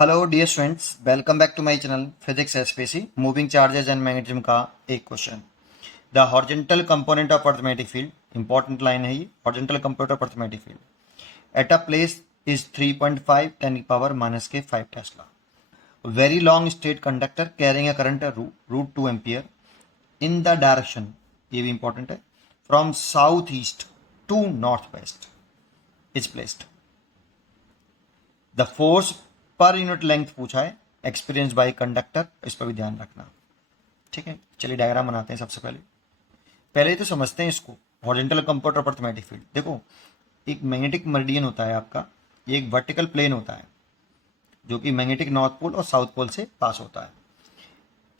Hello dear students, welcome back to my channel physics SPC moving charges and magnetism का एक question. The horizontal component of earth magnetic field, important line है ये। Horizontal component of earth magnetic field at a place is 3.5 10 की power minus के 5 tesla. Very long straight conductor carrying a current root 2 ampere in the direction, ये भी important है, from south east to north west is placed. The force पर unit length पूछा है, experience by conductor, इस पर भी ध्यान रखना। ठीक है, चलिए डायग्राम बनाते हैं। सबसे पहले पहले तो समझते हैं इसको, horizontal component of earth magnetic field. देखो, एक मैग्नेटिक मेरिडियन होता है आपका, ये एक वर्टिकल प्लेन होता है जो कि मैग्नेटिक नॉर्थ पोल और साउथ पोल से पास होता है।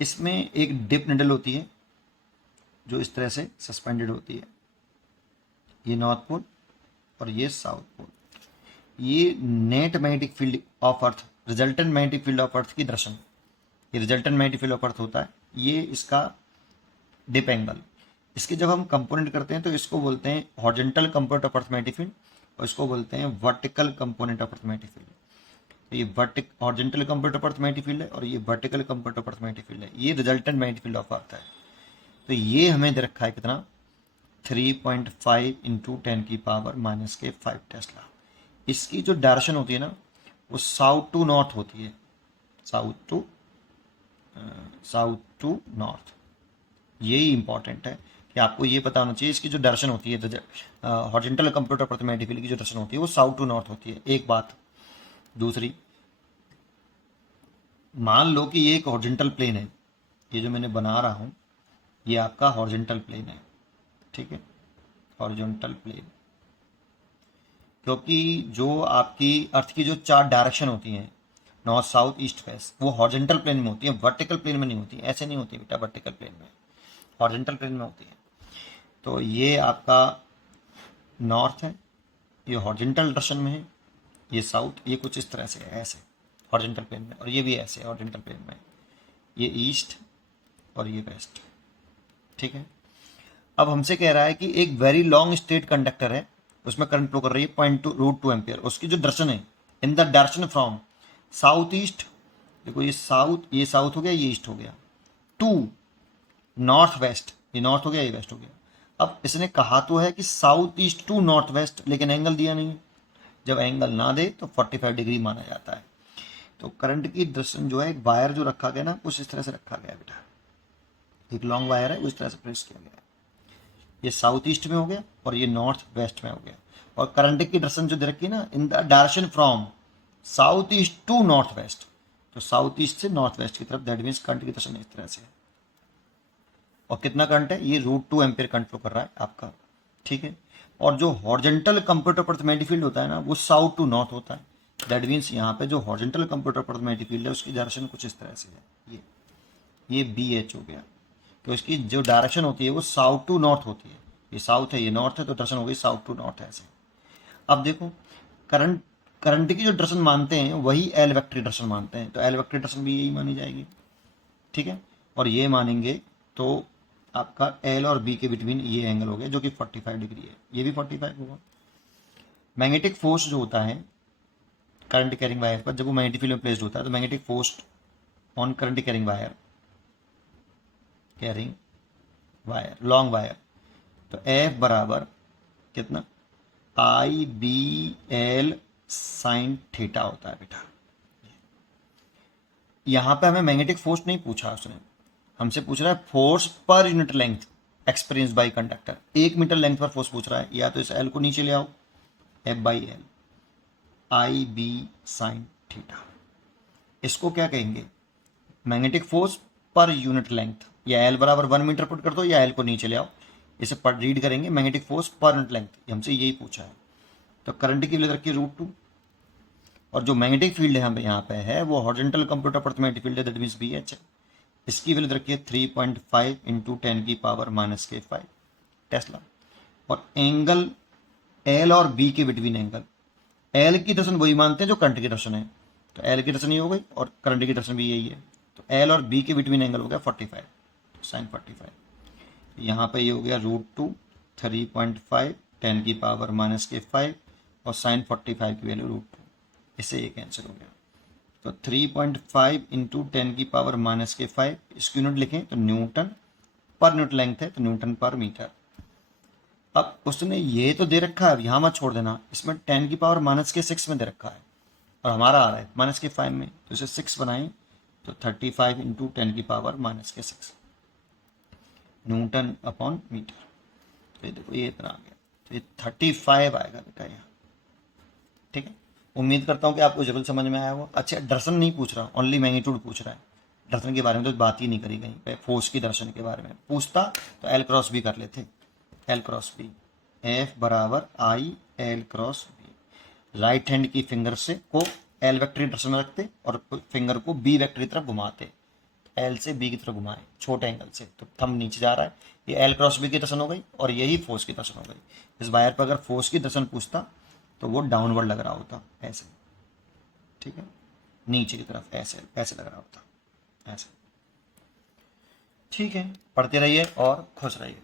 इसमें एक डिप निडल होती है जो इस तरह से सस्पेंडेड होती है, ये नॉर्थ पोल और ये साउथ पोल। ये net magnetic field of earth, resultant magnetic field of earth की दर्शन, ये resultant magnetic field of earth होता है, ये इसका डिप एंगल। इसके जब हम कंपोनेंट करते हैं तो इसको बोलते हैं horizontal component of earth magnetic field और इसको बोलते हैं vertical component of earth magnetic field. तो ये horizontal component of earth magnetic field है और ये vertical component of earth magnetic field है, ये resultant magnetic field of earth है। तो ये हमें दे रखा है कितना, 3.5 इंटू 10 की पावर माइनस के 5 टेस्ला। इसकी जो डायरेक्शन होती है ना, वो साउथ टू नॉर्थ होती है, साउथ टू नॉर्थ। यही इंपॉर्टेंट है कि आपको ये पता होना चाहिए, इसकी जो डायरेक्शन होती है हॉरिजॉन्टल कंप्यूटर अर्थमेटिक फील्ड की जो डायरेक्शन होती है वो साउथ टू नॉर्थ होती है, एक बात। दूसरी, मान लो कि ये एक हॉरिजॉन्टल प्लेन है, ये जो मैंने बना रहा हूँ ये आपका हॉरिजॉन्टल प्लेन है, ठीक है, हॉरिजॉन्टल प्लेन। क्योंकि जो आपकी अर्थ की जो चार डायरेक्शन होती हैं, नॉर्थ साउथ ईस्ट वेस्ट, वो हॉरिजॉन्टल प्लेन में होती है, वर्टिकल प्लेन में नहीं होती। ऐसे नहीं होती बेटा, वर्टिकल प्लेन में, हॉरिजॉन्टल प्लेन में होती है। तो ये आपका नॉर्थ है, ये हॉरिजॉन्टल डायरेक्शन में है, ये साउथ, ये कुछ इस तरह से है, ऐसे हॉरिजॉन्टल प्लेन में, और ये भी ऐसे हॉरिजॉन्टल प्लेन में, ये ईस्ट और ये वेस्ट। ठीक है, अब हमसे कह रहा है कि एक वेरी लॉन्ग स्ट्रेट कंडक्टर है, उसमें करंट फ्लो कर रही है रूट 2 एम्पियर। उसकी जो डायरेक्शन है, इन the direction from south east, देखो ये साउथ हो गया, ये ईस्ट हो गया, टू नॉर्थ वेस्ट, ये नॉर्थ हो गया, ये वेस्ट हो गया। अब इसने कहा तो है कि south east to north west, लेकिन एंगल दिया नहीं। जब एंगल ना दे तो 45 डिग्री माना जाता है। तो करंट की डायरेक्शन जो है, एक वायर जो रखा गया ना, कुछ इस तरह से रखा गया बेटा, एक लॉन्ग वायर है, उस तरह से प्लेस किया गया है। ये साउथ ईस्ट में हो गया और ये नॉर्थ वेस्ट में हो गया। और करंट की डायरेक्शन जो दे रखी है ना, in the direction from south east to north west, तो साउथ ईस्ट से नॉर्थ वेस्ट की तरफ, दैट मीन्स करंट की डायरेक्शन इस तरह से है। और कितना करंट है, ये रूट 2 एम्पियर करंट फ्लो कर रहा है आपका। ठीक है, और जो हॉरिजॉन्टल कंप्यूटर पर मैग्नेटिक फील्ड होता है ना, वो साउथ टू नॉर्थ होता है। दैट मीन्स यहाँ पे जो हॉरिजॉन्टल कंप्यूटर पर मैग्नेटिक फील्ड है उसकी डायरेक्शन कुछ इस तरह से है, ये बी एच हो गया। तो इसकी जो डायरेक्शन होती है वो साउथ टू नॉर्थ होती है, ये साउथ है, ये नॉर्थ है, तो डायरेक्शन हो गई साउथ टू नॉर्थ ऐसे। अब देखो, करंट करंट की जो डायरेक्शन मानते हैं वही एल वेक्टर डायरेक्शन मानते हैं, तो एल वेक्टर डायरेक्शन भी यही मानी जाएगी। ठीक है, और ये मानेंगे तो आपका एल और बी के बिटवीन ये एंगल हो गया जो कि 45 डिग्री है, ये भी 45 होगा। मैग्नेटिक फोर्स जो होता है करंट कैरिंग वायर पर, जब वो मैग्नेटिक फील्ड में प्लेस्ड होता है, तो magnetic force on current carrying wire, long wire, तो एफ बराबर कितना, आई बी एल साइन थीटा होता है बेटा। यहां पे हमें मैग्नेटिक फोर्स नहीं पूछा उसने, हमसे पूछ रहा है फोर्स पर unit length experience by conductor. 1 metre length पर फोर्स पूछ रहा है, या तो इस एल को नीचे ले आओ, F by L I B sine theta. इसको क्या कहेंगे, मैग्नेटिक फोर्स पर यूनिट लेंथ, या एल बराबर 1 मीटर पुट कर दो, या एल को नीचे ले आओ, इसे रीड करेंगे मैग्नेटिक फोर्स पर यूनिट लेंथ, हमसे यही पूछा है। तो करंट की वैल्यू रखिए रूट 2, और जो मैग्नेटिक फील्ड है हम यहाँ पे है वो हॉरिजॉन्टल कंप्यूटर पर मैग्नेटिक फील्ड है, दैट मींस बी एच है। इसकी वैल्यू रखिए 3.5 इंटू 10 की पावर माइनस के 5 टेस्ला। और एंगल एल और बी के बिटवीन एंगल, एल की डायरेक्शन वही मानते हैं जो करंट की डायरेक्शन है, तो एल की डायरेक्शन ये हो गई और करंट की डायरेक्शन भी यही है, तो एल और बी के बिटवीन एंगल हो गया 45, तो साइन 45। यहाँ पे ये हो गया रूट 2, 3.5 10 की पावर माइनस के 5 और साइन 45 की वैल्यू रूट 2, इससे ये कैंसिल हो गया। तो 3.5 इंटू 10⁻⁻⁵, इसकी यूनिट लिखें तो न्यूटन पर यूनिट लेंथ है, तो न्यूटन पर मीटर। अब उसने ये तो दे रखा है, यहाँ मत छोड़ देना, इसमें 10⁻⁻⁶ में दे रखा है और हमारा आ रहा है -5 में, तो इसे 6 बनाएं तो 35 इंटू 10⁻⁻⁶ न्यूटन अपॉन मीटर। तो ये देखो ये इतना आ गया, तो ये 35 आएगा बेटा यहाँ। ठीक है, उम्मीद करता हूँ कि आपको जरूर समझ में आया होगा। अच्छा, दर्शन नहीं पूछ रहा, ओनली मैग्नीट्यूड पूछ रहा है, दर्शन के बारे में तो बात ही नहीं करी कहीं पे। फोर्स की दर्शन के बारे में पूछता तो एल क्रॉस बी कर लेते, एल क्रॉस बी, एफ बराबर I L cross B. Right hand की फिंगर से को एल वेक्टर की डायरेक्शन में रखते और फिंगर को बी वेक्टर की तरफ घुमाते, एल से बी की तरफ घुमाए छोटे एंगल से, तो थंब नीचे जा रहा है, ये एल क्रॉस बी की दर्शन हो गई और यही फोर्स की दर्शन हो गई। इस वायर पर अगर फोर्स की दर्शन पूछता तो वो डाउनवर्ड लग रहा होता ऐसे, ठीक है, नीचे की तरफ ऐसे ऐसे लग रहा होता ऐसे। ठीक है, पढ़ते रहिए और खुश रहिए।